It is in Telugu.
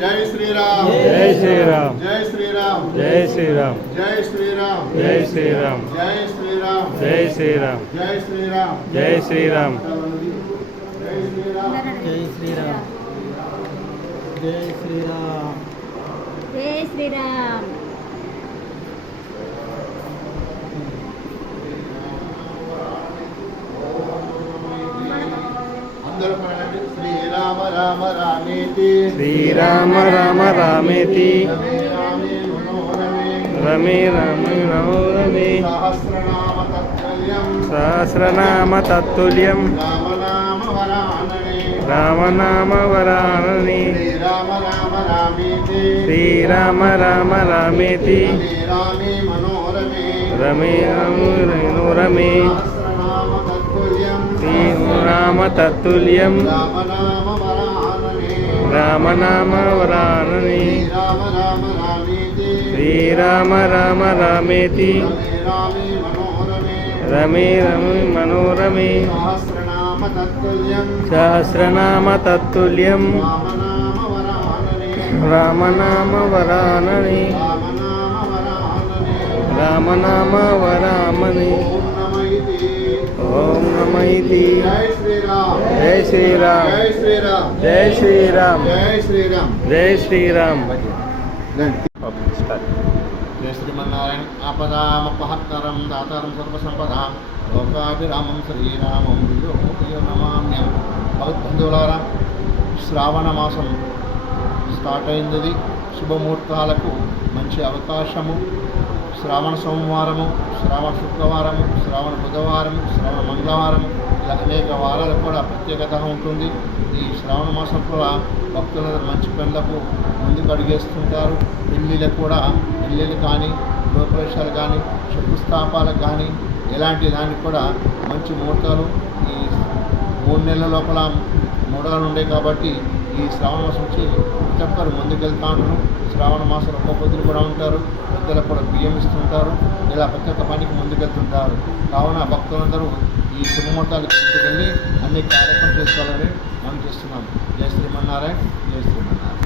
जय श्री राम जय श्री राम जय श्री राम जय श्री राम जय श्री राम जय श्री राम जय श्री राम जय श्री राम जय श्री राम जय श्री राम जय श्री राम जय श्री राम जय श्री राम जय श्री राम अंदर पढ़ने श्री राम राम रामेति श्री राम राम रामेति रमे रामे मनोरमे रमे रमे मनोरमे सहस्रनाम तत्तुल्यं सहस्रनाम तत्तुल्यं राम नाम वरानने राम नाम वरानने श्री राम राम रामेति श्री राम राम रामेति रमे रामे मनोरमे रमे रमे मनोरमे सहस्रनाम तत्तुल्यं श्री राम तत्तुल्यं राम नाम वरानने राम नाम वरानने राम राम रामेति श्री राम राम रामेति रमे रामे मनोरमे रमे रमे मनोरमे सहस्रनाम तत्तुल्यं सहस्रनाम तत्तुल्यं राम नाम वरानने राम नाम वरानने राम नाम वरानने राम नाम वरामने ओम नमः इति ओम नमः इति जय श्री राम जय श्री राम जय श्री राम जय श्री राम जय श्री राम जय श्री राम जय श्रीमन्नारायण आपदामपहत्तरं दातारं सर्वसंपदां लोकाभिरामं శ్రీరామం నమామ్యం భగవద్బంధువులారా శ్రావణ మాసం స్టార్ట్ అయింది శుభముహూర్తాలకు మంచి అవకాశము శ్రావణ సోమవారము శ్రావణ శుక్రవారము శ్రావణ బుధవారము శ్రావణ మంగళవారము ఇలా అనేక వారాలకు కూడా ప్రత్యేకత ఉంటుంది. ఈ శ్రావణ మాసం కూడా భక్తులందరూ మంచి పనులకు ముందుకు అడిగేస్తుంటారు. పెళ్ళిళ్ళకు కూడా పెళ్ళిళ్ళు కానీ గృహప్రవేశాలు కానీ శంకుస్థాపనలకు కానీ ఎలాంటి దానికి కూడా మంచి ముహూర్తాలు ఈ 3 నెలల లోపల ముహూర్తాలు ఉండే కాబట్టి ఈ శ్రావణ మాసం వచ్చి ప్రతి ఒక్కరు ముందుకెళ్తూ ఉంటారు. శ్రావణ మాసం ఒక్క పొద్దులు కూడా ఉంటారు. పెద్దలకు కూడా బియ్యం ఇస్తుంటారు. ఇలా ప్రతి ఒక్క పనికి ముందుకెళ్తుంటారు. కావున భక్తులందరూ ఈ శుభముహూర్తాలకు ముందుకెళ్ళి అన్ని కార్యక్రమం చేసుకోవాలని మనం చేస్తున్నాం. జై శ్రీమన్నారాయణ జై శ్రీమన్నారాయణ.